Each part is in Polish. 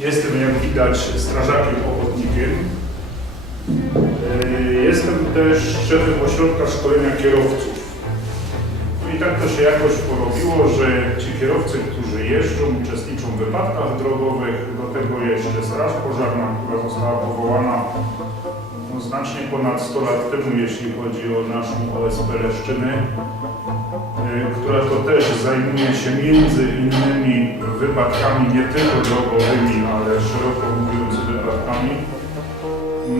Jestem, jak widać, strażakiem ochotnikiem. E, Jestem też szefem ośrodka szkolenia kierowców. No i tak to się jakoś porobiło, że ci kierowcy, którzy jeżdżą, uczestniczą w wypadkach drogowych, do tego jeszcze Straż Pożarna, która została powołana no, znacznie ponad 100 lat temu, jeśli chodzi o naszą OSP Leszczyny, która to też zajmuje się między innymi wypadkami nie tylko drogowymi, ale szeroko mówiąc wypadkami.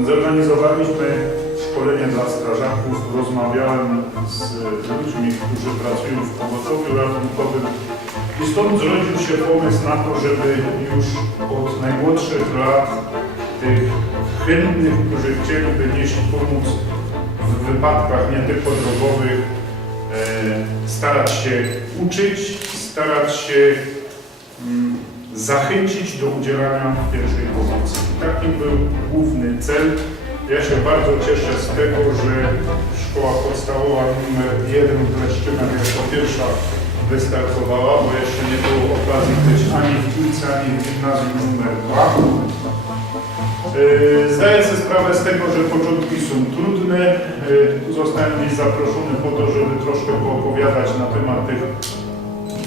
Zorganizowaliśmy szkolenie dla strażaków, rozmawiałem z ludźmi, którzy pracują w pogotowiu ratunkowym i stąd zrodził się pomysł na to, żeby już od najmłodszych lat tych chętnych, którzy chcieliby nieść pomóc w wypadkach nie tylko drogowych, starać się uczyć, starać się mm, zachęcić do udzielania pierwszej pomocy. Taki był główny cel. Ja się bardzo cieszę z tego, że szkoła podstawowa numer 1 w Leszczynach jako pierwsza wystartowała, bo jeszcze nie było okazji być ani w Kilce, ani w gimnazjum numer 2. Yy, Zdaję sobie sprawę z tego, że początki są trudne. Yy, Zostałem dziś zaproszony po to, żeby troszkę poopowiadać na temat tych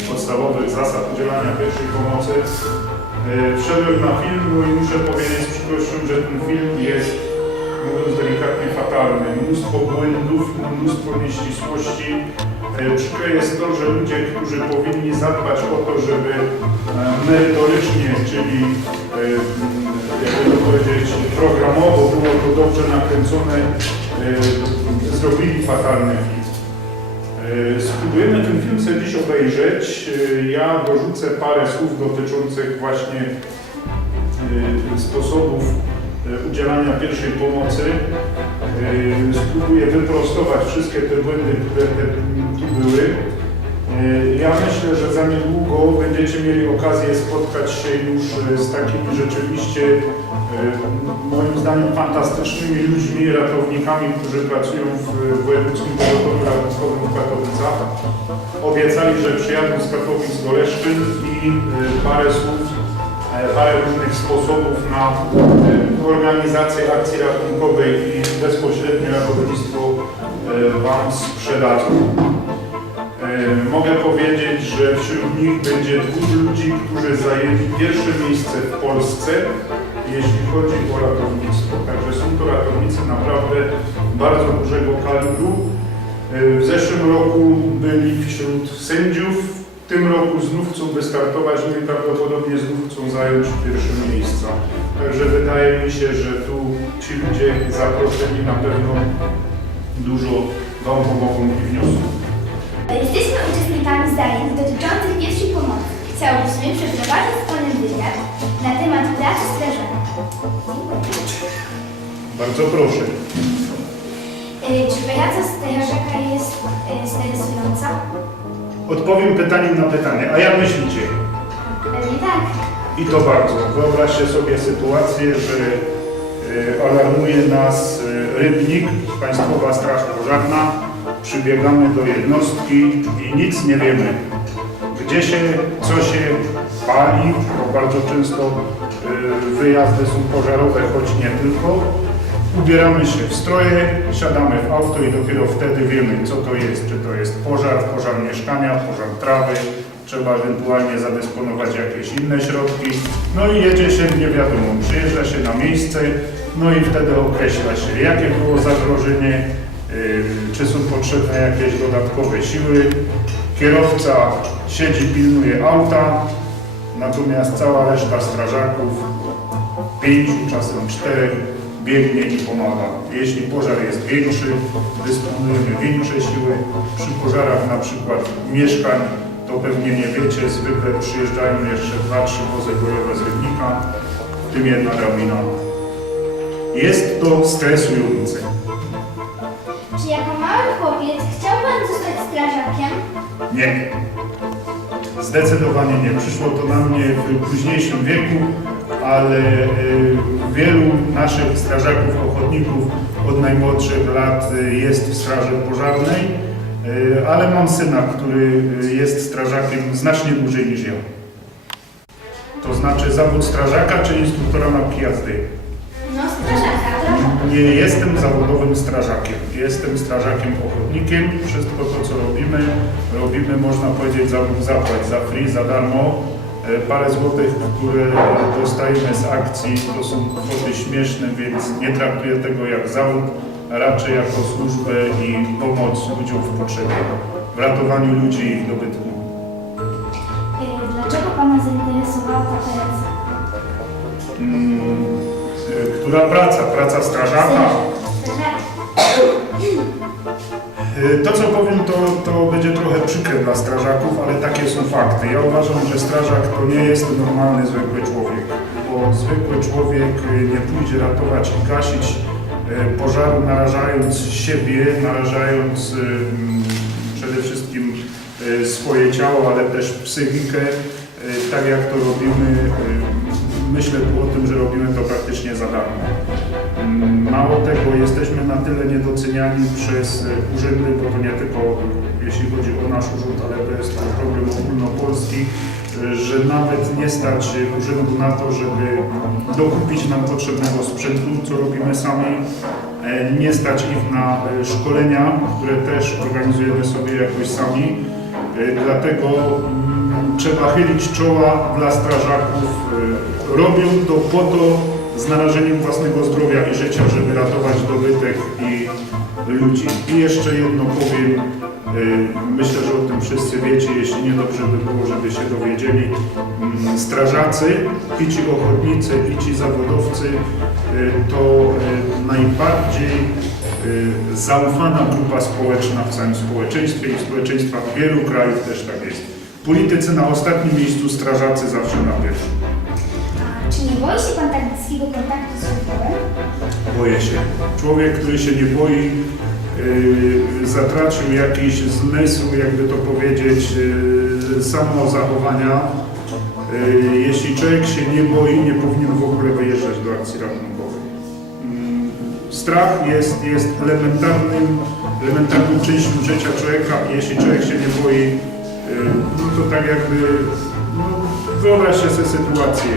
podstawowych zasad udzielania pierwszej pomocy. Yy, Wszedłem na film no i muszę powiedzieć z przykrością, że ten film jest, mówiąc delikatnie, fatalny. Mnóstwo błędów, mnóstwo nieścisłości. Przykre jest to, że ludzie, którzy powinni zadbać o to, żeby e, merytorycznie, czyli e, powiedzieć, programowo było to dobrze nakręcone, e, zrobili fatalny film. E, Spróbujemy ten film sobie dziś obejrzeć. E, Ja dorzucę parę słów dotyczących właśnie sposobów udzielania pierwszej pomocy. Spróbuję wyprostować wszystkie te błędy, które tu były. Ja myślę, że za niedługo będziecie mieli okazję spotkać się już z takimi rzeczywiście moim zdaniem fantastycznymi ludźmi, ratownikami, którzy pracują w Wojewódzkim Pogotowiu Ratunkowym w Katowicach. Obiecali, że przyjadą z Katowic do Leszczyn i e, parę słów, e, parę różnych sposobów na e, organizację akcji ratunkowej i bezpośrednie ratownictwo e, Wam sprzedadzą. E, Mogę powiedzieć, że wśród nich będzie dwóch ludzi, którzy zajęli pierwsze miejsce w Polsce, jeśli chodzi o ratownictwo. Także są to ratownicy naprawdę bardzo dużego kalibru. E, W zeszłym roku byli wśród sędziów, w tym roku znów chcą wystartować, i prawdopodobnie znów chcą zająć pierwsze miejsca. Także wydaje mi się, że tu ci ludzie zaproszeni na pewno dużo Wam pomogą i wniosą. Jesteśmy uczestnikami zajęć dotyczących pierwszej pomocy. Chciałbyśmy przeprowadzić wspólny wywiad na temat pracy strażaka. Bardzo proszę. Y, Czy praca strażaka jest y, stresująca? Odpowiem pytaniem na pytanie. A jak myślicie? Pewnie tak. I to bardzo. Wyobraźcie sobie sytuację, że e, alarmuje nas e, rybnik, Państwowa Straż Pożarna. Przybiegamy do jednostki i nic nie wiemy. Gdzie się, co się pali, bo bardzo często e, wyjazdy są pożarowe, choć nie tylko. Ubieramy się w stroje, siadamy w auto i dopiero wtedy wiemy, co to jest. Czy to jest pożar, pożar mieszkania, pożar trawy, trzeba ewentualnie zadysponować jakieś inne środki. No i jedzie się nie wiadomo, przyjeżdża się na miejsce, no i wtedy określa się, jakie było zagrożenie, yy, czy są potrzebne jakieś dodatkowe siły. Kierowca siedzi, pilnuje auta, natomiast cała reszta strażaków pięciu, czasem czterech, biegnie i pomaga. Jeśli pożar jest większy, dysponujemy większe siły. Przy pożarach na przykład mieszkań, to pewnie nie wiecie, zwykle przyjeżdżają jeszcze dwa, trzy wozy bojowe z Rybnika, w tym jedna drabina. Jest to stresujące. Czy jako mały chłopiec chciał Pan zostać strażakiem? Nie. Zdecydowanie nie. Przyszło to na mnie w późniejszym wieku, ale y, wielu naszych strażaków, ochotników od najmłodszych lat y, jest w straży pożarnej, y, ale mam syna, który jest strażakiem znacznie dłużej niż ja. To znaczy zawód strażaka czy instruktora nauki jazdy? No, strażaka. Nie jestem zawodowym strażakiem. Jestem strażakiem ochotnikiem. Wszystko to, co robimy, robimy, można powiedzieć, za zapłać, za free, za darmo. E, Parę złotych, które dostajemy z akcji, to są kwoty śmieszne, więc nie traktuję tego jak zawód, raczej jako służbę i pomoc ludziom w potrzebie, w ratowaniu ludzi i ich dobytku. Y, Dlaczego Pana zainteresowała ta praca? Mm, e, Która praca? Praca strażaka? Y, To co powiem to, to będzie trochę przykre dla strażaków, ale takie są fakty. Ja uważam, że strażak to nie jest normalny, zwykły człowiek, bo zwykły człowiek y, nie pójdzie ratować i gasić y, pożaru, narażając siebie, narażając y, mm, przede wszystkim y, swoje ciało, ale też psychikę, y, tak jak to robimy. Myślę tu o tym, że robimy to praktycznie za darmo. Mm, Mało tego, jesteśmy na tyle niedoceniani przez e, urzędy, bo to nie tylko jeśli chodzi o nasz urząd, ale to jest problem ogólnopolski, e, że nawet nie stać urzędu na to, żeby dokupić nam potrzebnego sprzętu, co robimy sami. E, Nie stać ich na szkolenia, które też organizujemy sobie jakoś sami. Dlatego mm, trzeba chylić czoła dla strażaków. E, Robią to po to z narażeniem własnego zdrowia i życia, żeby ratować dobytek i ludzi. I jeszcze jedno powiem, e, myślę, że o tym wszyscy wiecie, jeśli nie dobrze by było, żeby się dowiedzieli. Mm, Strażacy, i ci ochotnicy, i ci zawodowcy e, to najbardziej zaufana grupa społeczna w całym społeczeństwie i w społeczeństwach wielu krajów też tak jest. Politycy na ostatnim miejscu, strażacy zawsze na pierwszym. A Czy nie boi się Pan tak bliskiego kontaktu z człowiekiem? Boję się. Człowiek, który się nie boi, yy, zatracił jakiś zmysł, jakby to powiedzieć, yy, samozachowania. Yy, jeśli człowiek się nie boi, nie powinien w ogóle wyjeżdżać do akcji ratunkowej. Yy, strach jest, jest elementarnym, elementarną częścią życia człowieka jeśli człowiek się nie boi, no to tak jakby, no, wyobraźcie sobie sytuację.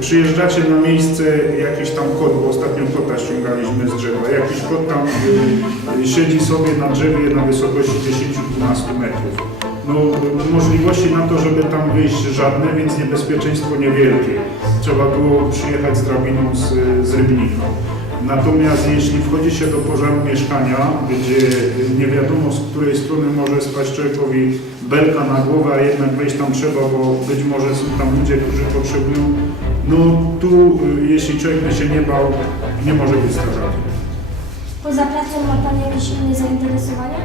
Przyjeżdżacie na miejsce, jakiś tam kot, bo ostatnio kota ściągaliśmy z drzewa. Jakiś kot tam y, siedzi sobie na drzewie na wysokości 10-12 metrów. No, możliwości na to, żeby tam wyjść żadne, więc niebezpieczeństwo niewielkie. Trzeba było przyjechać z drabiną z, z Rybnika. Natomiast jeśli wchodzi się do pożaru mieszkania, gdzie nie wiadomo z której strony może spaść człowiekowi belka na głowę, a jednak wejść tam trzeba, bo być może są tam ludzie, którzy potrzebują, no tu y, jeśli człowiek by się nie bał, nie może być strażakiem. Poza pracą ma Pan jakieś inne zainteresowania?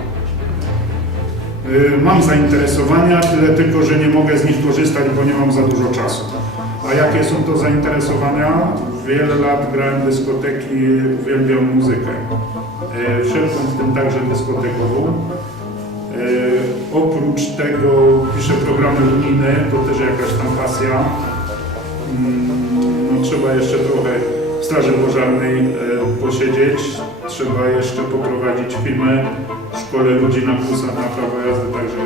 Y, Mam zainteresowania, tyle tylko, że nie mogę z nich korzystać, bo nie mam za dużo czasu. A jakie są to zainteresowania? Wiele lat grałem dyskoteki, uwielbiam muzykę. Y, Wszelką, w tym także dyskotekową. Y, Oprócz tego piszę programy unijne, to też jakaś tam pasja. Mm, No, trzeba jeszcze trochę w Straży Pożarnej e, posiedzieć. Trzeba jeszcze poprowadzić firmę, szkole ludzi na kursach na prawo jazdy, także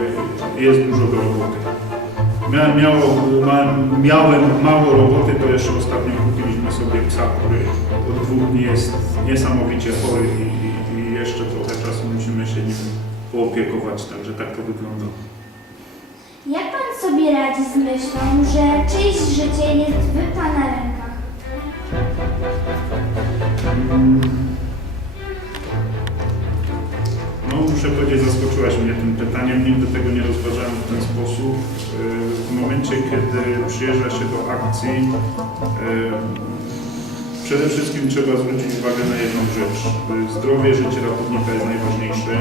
jest dużo do roboty. Miałem, miało, miałem mało roboty, to jeszcze ostatnio kupiliśmy sobie psa, który od dwóch dni jest niesamowicie chory i, i, jeszcze trochę poopiekować, także tak to wygląda. Jak Pan sobie radzi z myślą, że czyjeś życie jest w Pana rękach? No muszę powiedzieć, zaskoczyłaś mnie tym pytaniem, nigdy tego nie rozważałem w ten sposób. Yy, W momencie, kiedy przyjeżdża się do akcji, yy, przede wszystkim trzeba zwrócić uwagę na jedną rzecz. Zdrowie, życie ratownika jest najważniejsze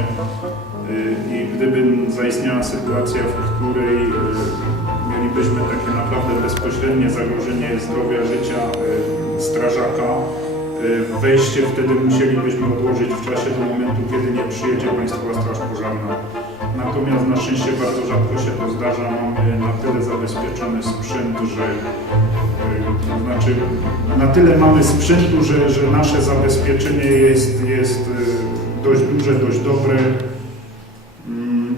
i gdyby zaistniała sytuacja, w której yy, mielibyśmy takie naprawdę bezpośrednie zagrożenie zdrowia, życia yy, strażaka, Y, Wejście wtedy musielibyśmy odłożyć w czasie do momentu, kiedy nie przyjedzie Państwowa Straż Pożarna. Natomiast na szczęście bardzo rzadko się to zdarza. Mamy na tyle zabezpieczony sprzęt, że to znaczy na tyle mamy sprzętu, że, że nasze zabezpieczenie jest, jest y, dość duże, dość dobre. Mm,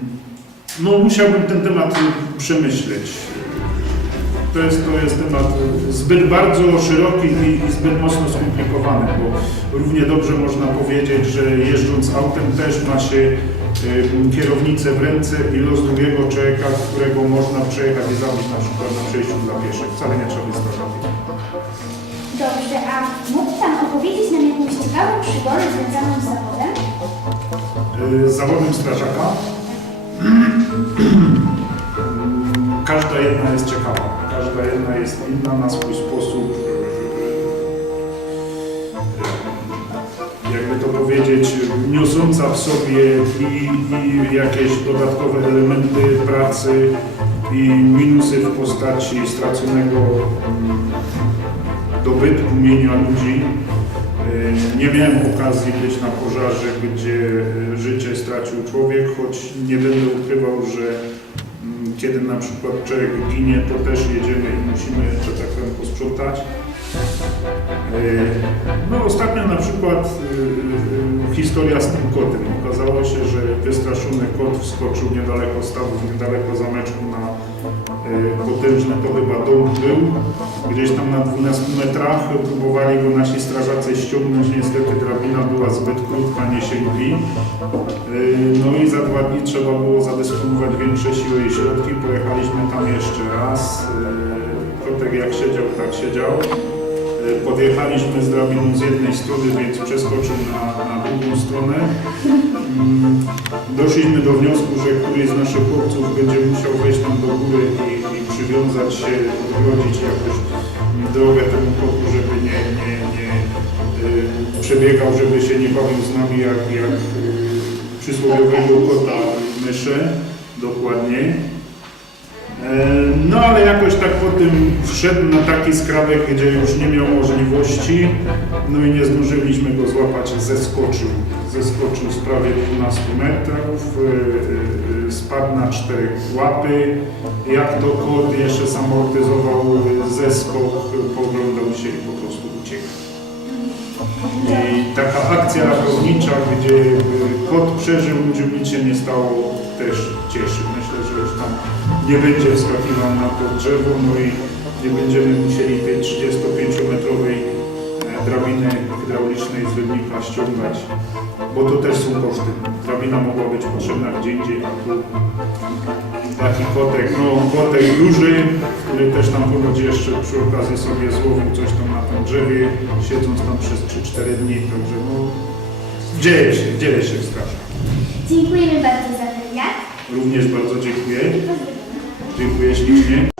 No musiałbym ten temat przemyśleć. to jest, to jest temat zbyt bardzo szeroki i, i zbyt mocno skomplikowany, bo równie dobrze można powiedzieć, że jeżdżąc autem też ma się y, kierownicę w ręce i los drugiego człowieka, którego można przejechać i zabić na przykład na przejściu dla pieszych. Wcale nie trzeba być. Dobrze, a mógł Pan opowiedzieć nam jakąś ciekawą przygodę związaną z zawodem? Y, Z zawodem strażaka każda jedna jest ciekawa, każda jedna jest inna na swój sposób. Jakby to powiedzieć, niosąca w sobie i, i jakieś dodatkowe elementy pracy i minusy w postaci straconego dobytku mienia ludzi. E, Nie miałem okazji być na pożarze, gdzie e, życie stracił człowiek, choć nie będę ukrywał, że mm, kiedy na przykład człowiek ginie, to też jedziemy i musimy, że tak powiem, posprzątać. E, No ostatnio na przykład e, e, historia z tym kotem. Okazało się, że wystraszony kot wskoczył niedaleko stawów, niedaleko zameczku na potężny to chyba dom był. Gdzieś tam na 12 metrach próbowali go nasi strażacy ściągnąć. Niestety drabina była zbyt krótka, nie sięgli. No i za dwa dni trzeba było zadysponować większe siły i środki. Pojechaliśmy tam jeszcze raz. Kotek jak siedział, tak siedział. E, Podjechaliśmy z drabiną z jednej strony, więc przeskoczył na, na drugą stronę. Mm, Doszliśmy do wniosku, że któryś z naszych chłopców będzie musiał wejść tam do góry i, i przywiązać się, odgrodzić jakoś drogę temu kotu, żeby nie, nie, nie y, przebiegał, żeby się nie bawił z nami jak, jak y, przysłowiowego kota myszy, dokładnie. E, No ale jakoś tak po tym wszedł na taki skrawek, gdzie już nie miał możliwości, no i nie zdążyliśmy go złapać, zeskoczył. Zeskoczył z prawie 12 metrów, e, e, spadł na cztery łapy. Jak to kot jeszcze samortyzował e, zeskok, poglądał się i po prostu uciekł. I taka akcja ratownicza, gdzie kot przeżył, ludziom nic się nie stało, też cieszy. Że już tam nie będzie wskakiwał na to drzewo, no i nie będziemy musieli tej 35-metrowej e, drabiny hydraulicznej z rybnika ściągać, bo to też są koszty. Drabina mogła być potrzebna gdzie indziej, a tu taki kotek, no kotek duży, który też tam ponoć jeszcze przy okazji sobie złowił coś tam na tym drzewie, siedząc tam przez 3-4 dni, także no dzieje się, dzieje się w straży. Dziękujemy bardzo za wywiad. Również bardzo dziękuję. Dziękuję ślicznie.